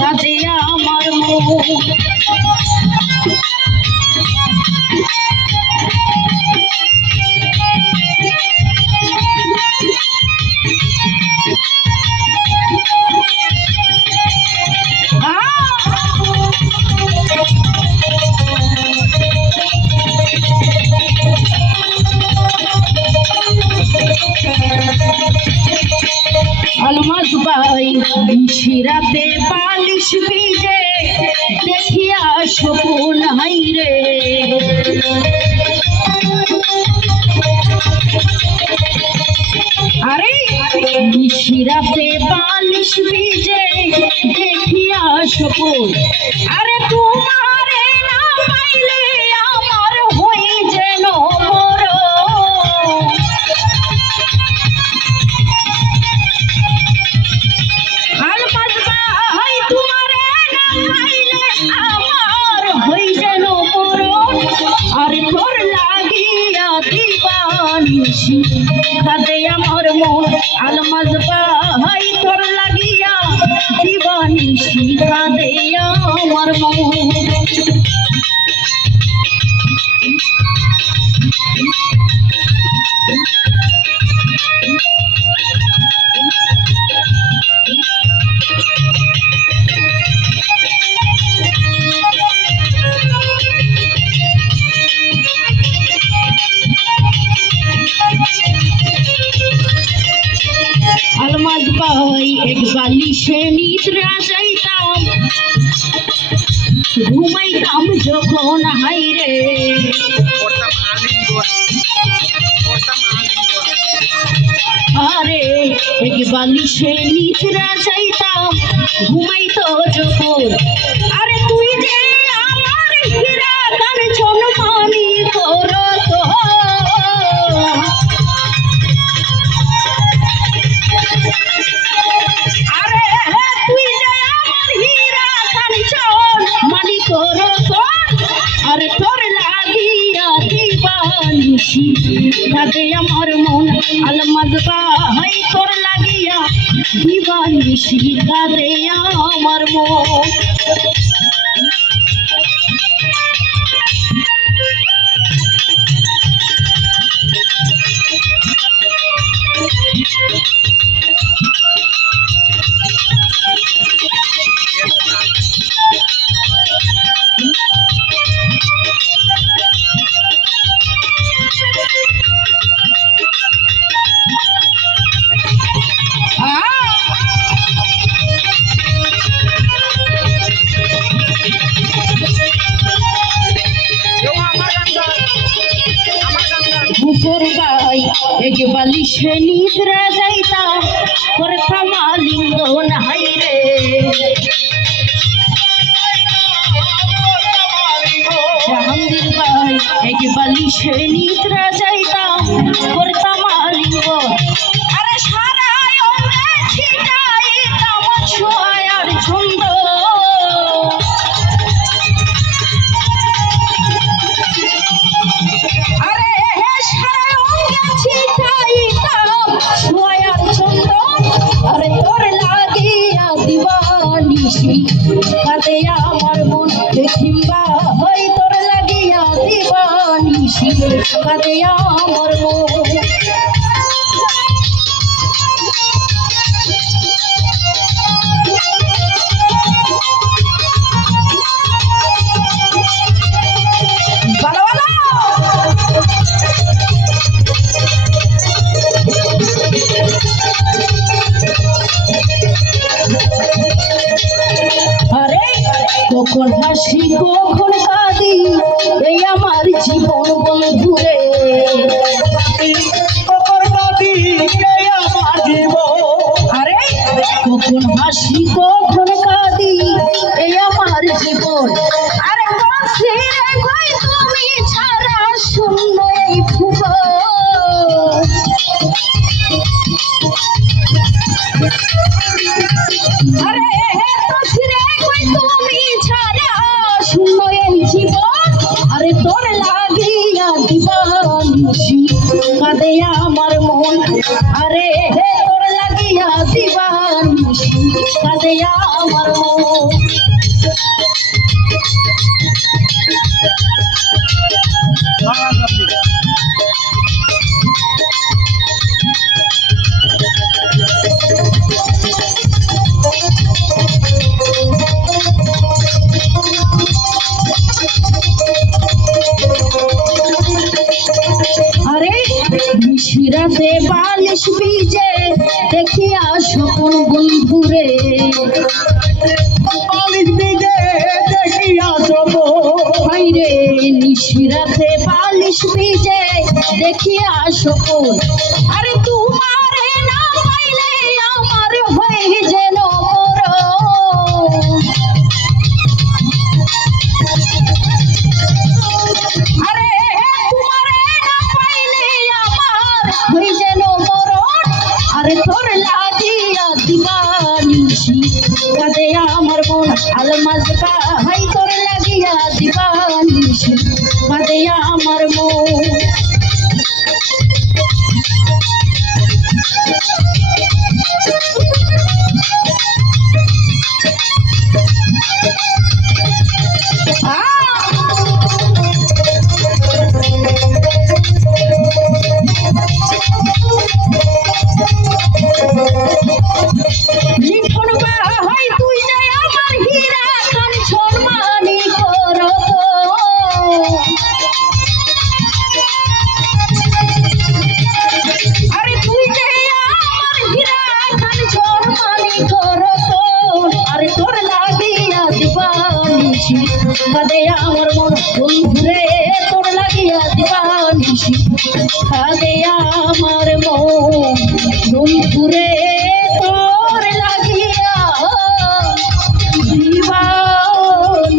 কাঁদে আমার মন। আলমাজ ভাই শিরাতে বালিশ ভিজে দেখিয়া স্বপন হাইরে। আরে শিরাতে বালিশ ভিজে দেখিয়া স্বপন, আরে তোমারে না পাইলে আমার হই যেন মরণ। আলমাজ ভাই তোমারে না পাইলে আমার হই যেন মরণ। আরে তোর লাগিয়া দিবানিশি কাঁদে আমার মন। আলমাজ ভাই তোর লাগিয়া দিবানিশি কাঁদে আমার মন। আলমাজ ভাই এক বালিশে নিদ্রা যাইতাম, ঘুমাইতাম যখন হাইরে। আরে এক বালিশে নিদ্রা যাইতাম, ঘুমাইতো যখন, আরে তুই যে আমার হীরা কাঞ্চন মানি করত। আরে তুই যে আমার হীরা কাঞ্চন মানি করত, আরে তোর লাগিয়া দিবানিশি কাঁদে আমার মন। আলমাজ ভাই তোর লাগিয়া দিবানিশি কাঁদে আমার মন। মুখর ভাই এক বালিশে নিদ্রা যাইতাম, করতাম আলিঙ্গন হাইরে। জাহাঙ্গীর ভাই এক বালিশে নিদ্রা যাইতাম, করতাম আলিঙ্গন, আরে সারা অঙ্গে ছিটাইতাম ছোঁয়ার ছন্দ। আরে সারা অঙ্গে ছিটাইতাম ছোঁয়ার ছন্দ, আরে তোর লাগিয়া দিবানিশি কাঁদে আমার মন। দেখিম ভাই তোর লাগিয়া দিবানিশি কাঁদে আমার মন। ভালো ভালো আরে কখন হাসি কখন কাঁদি এই আমার জীবন বন্ধুরে। কখন কাঁদি এই আমার জীবন, আরে কখন হাসি কখন কাঁদি এই আমার জীবন। আরে তুমি ছাড়া শূন্য এই ভুবন। আরে তুমি ছাড়া শূন্য এই জীবন, আরে তোর লাগিয়া দিবানিশি কাঁদে আমার মন। আরে তোর লাগিয়া দিবানিশি কাঁদে কাঁদে আমার মন। আরে নিশিরাতে বালিশ ভিজে দেখিয়া স্বপন বন্ধুরে, বালিশ ভিজে দেখিয়া স্বপন, রে নিশিরাতে বালিশ ভিজে দেখিয়া স্বপন। আরে তোমারে না পাইলে আমার হয়ে যেন মরণ। আরে তোমারে না পাইলে আমার হয়ে যেন মরণ। আরে তোর লাগিয়া দিবানিশি কাঁদে আমার মন। আলমাজ ভাই তোর লাগিয়া দিবানিশি কাঁদে আমার মন। লিখন ভাই তুই যে আমার হীরা কাঞ্চন মানি করত। আরে তুই যে আমার হীরা কাঞ্চন মানি করত। আরে তোর লাগিয়া দিবানিশি কাঁদে আমার মন বন্ধুরে, তোর লাগিয়া দিবানিশি কাঁদে আমার মন বন্ধুরে, তোর লাগিয়া দিবানিশি